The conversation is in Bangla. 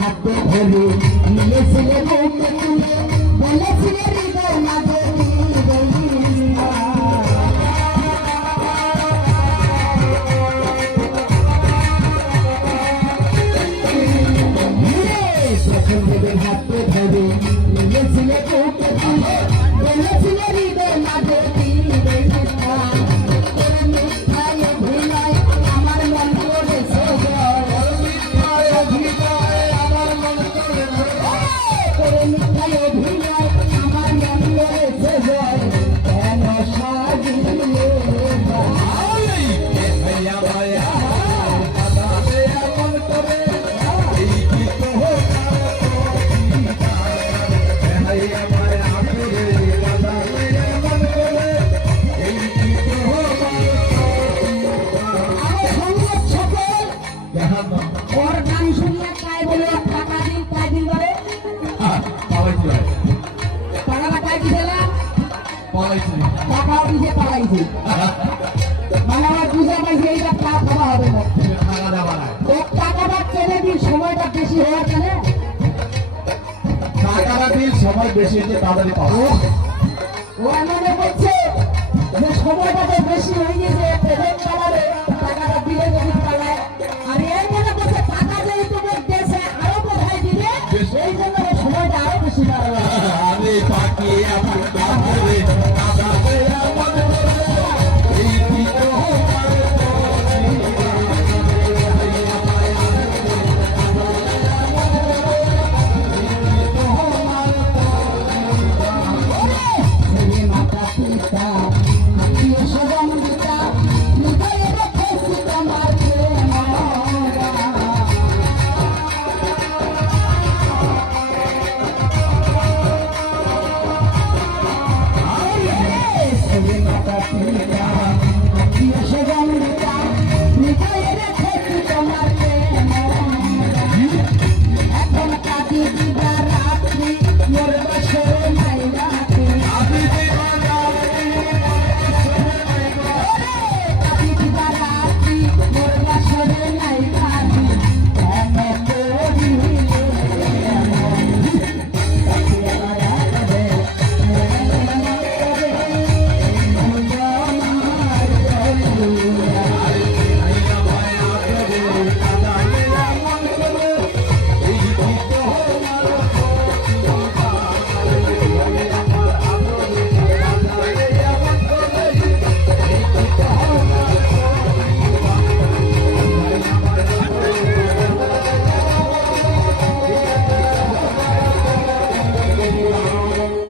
হাতে ধরে নিয়েছিলে বুকে তুলে বলেছিলে হৃদয় মাঝে প্রথম দিকে হাতে ধরে নিয়েছিলে বুকে তুলে বলেছিলে হৃদয় মাঝে ওর গান শুনিয়ে কায় বলে টাকা দিন কায় দিন বলে টাকাটা কায় দিছিলাম টাকা দিছে পালাইছে মানে আমার বুঝা পাইছে এইটা খাওয়া হবে না টাকাটা কেটে দিন সময়টা বেশি হওয়ার কারণে টাকাটা দিন সময় বেশি হচ্ছে তাড়াতাড়ি পাবো ও মনে করছে যে সময়টা তো বেশি হয়ে গেছে টাকাটা দিলে যদি পালায়